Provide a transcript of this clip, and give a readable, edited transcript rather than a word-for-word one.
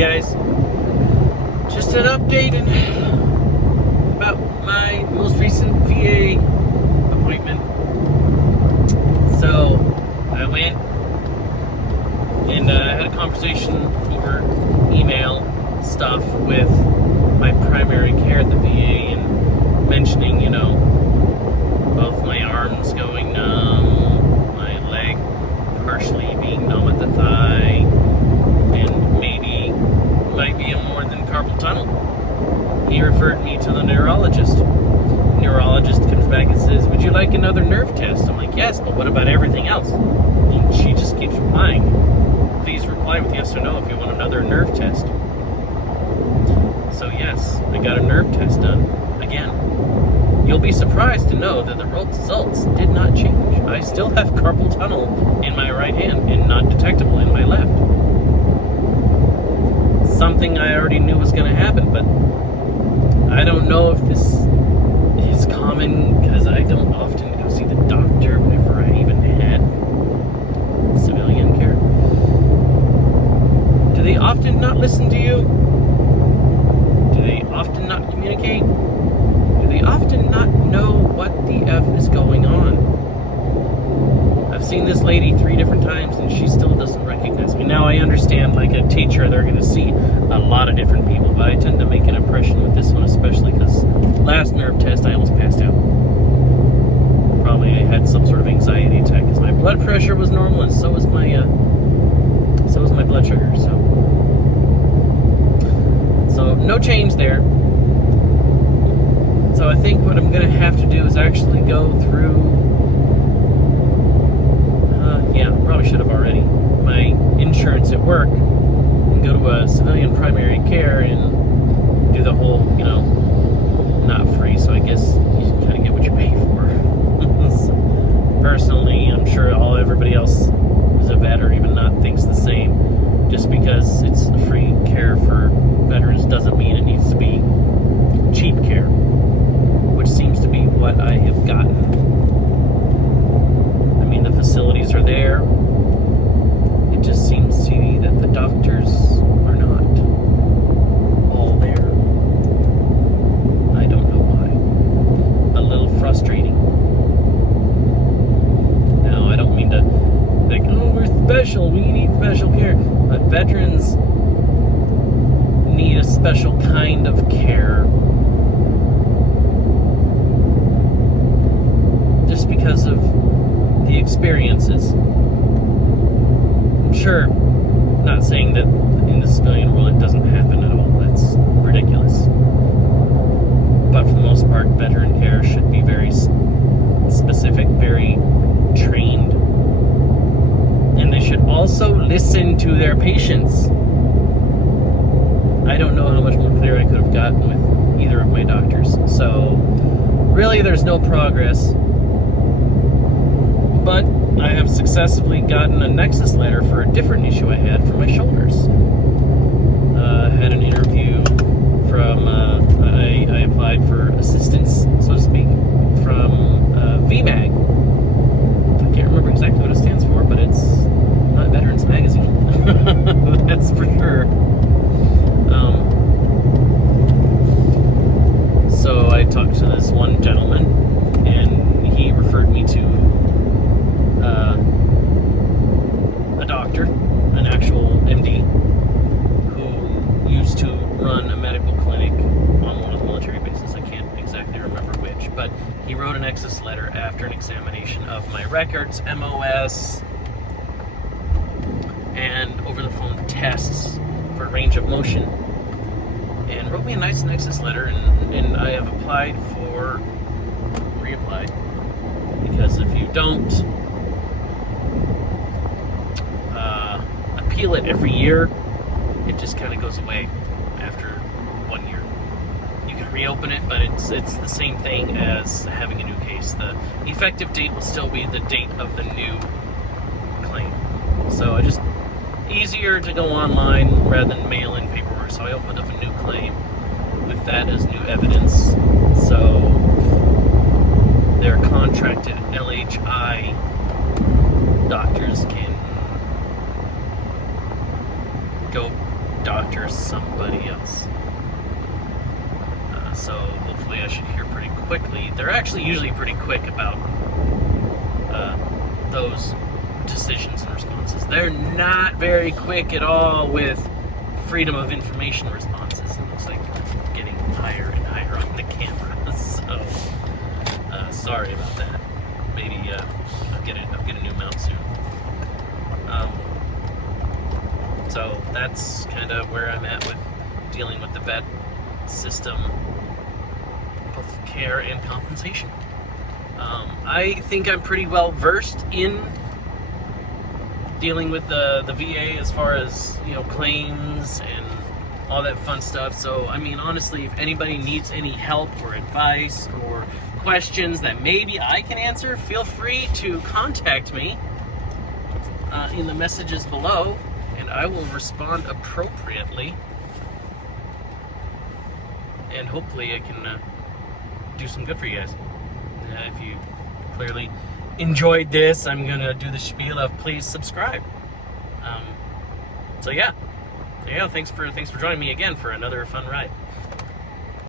guys. Just an update about my most recent VA appointment. So, I went and had a conversation over email stuff with my primary care at the VA and mentioning, both my arms going numb, my leg partially being numb at the thigh, and maybe might be a more than carpal tunnel. He referred me to the neurologist. The neurologist comes back and says, "Would you like another nerve test?" I'm like, "Yes, but what about everything else?" And she just keeps replying, "Please reply with yes or no if you want another nerve test." So yes, I got a nerve test done again. You'll be surprised to know that the results did not change. I still have carpal tunnel in my right hand and not detectable in my left. Something I already knew was going to happen, but I don't know if this is common because I don't often go see the doctor whenever I even had civilian care. Do they often not listen to you? Do they often not communicate? Do they often not know what the F is going on? I've seen this lady 3 different times and she still doesn't recognize me. Now I understand, like a teacher, they're going to see a lot of different people, but I tend to make an impression with this one especially because last nerve test I almost passed out. Probably I had some sort of anxiety attack because my blood pressure was normal and so was my blood sugar. So no change there. So I think what I'm going to have to do is actually go through, probably should have already, my insurance at work and go to a civilian primary care and do the whole, not free, so I guess you kind of get what you pay for. So, personally, I'm sure everybody else who's a vet or even not thinks the same. Just because it's free care for veterans doesn't mean it needs to be cheap care, which seems to be what I have gotten. I mean, the facilities are there. It just seems to be that the doctors are not all there. I don't know why. A little frustrating. Now, I don't mean to think, oh, we're special, we need special care. But veterans need a special kind of care. Just because of the experiences. I'm sure, not saying that in the civilian world it doesn't happen at all. That's ridiculous. But for the most part, veteran care should be very specific, very trained. And they should also listen to their patients. I don't know how much more clear I could have gotten with either of my doctors. So, really, there's no progress. But I have successfully gotten a nexus letter for a different issue I had for my shoulders. Had an interview from, I applied for assistance, so to speak, from VMAG. I can't remember exactly what it stands for, but it's not Veterans Magazine. That's for sure. So I talked to this one gentleman, and he referred me to a doctor, an actual MD, who used to run a medical clinic on one of the military bases. I can't exactly remember which, but he wrote an nexus letter after an examination of my records, MOS, and over-the-phone tests for range of motion, and wrote me a nice nexus letter, and I have reapplied, because if you don't appeal it every year, it just kind of goes away after 1 year. You can reopen it, but it's the same thing as having a new case. The effective date will still be the date of the new claim. So I just easier to go online rather than mail in paperwork. So I opened up a new claim with that as new evidence. So their contracted LHI doctors can go doctor somebody else. So hopefully I should hear pretty quickly. They're actually usually pretty quick about those decisions and responses. They're not very quick at all with freedom of information responses. It looks like I'm getting higher and higher on the camera. So sorry about that. Maybe I'll get a new mount soon. So that's kind of where I'm at with dealing with the vet system, both care and compensation. I think I'm pretty well versed in dealing with the VA as far as, claims and all that fun stuff. So, I mean, honestly, if anybody needs any help or advice or questions that maybe I can answer, feel free to contact me in the messages below, and I will respond appropriately. And hopefully I can do some good for you guys. If you clearly enjoyed this, I'm going to do the spiel of please subscribe. So yeah, thanks for joining me again for another fun ride.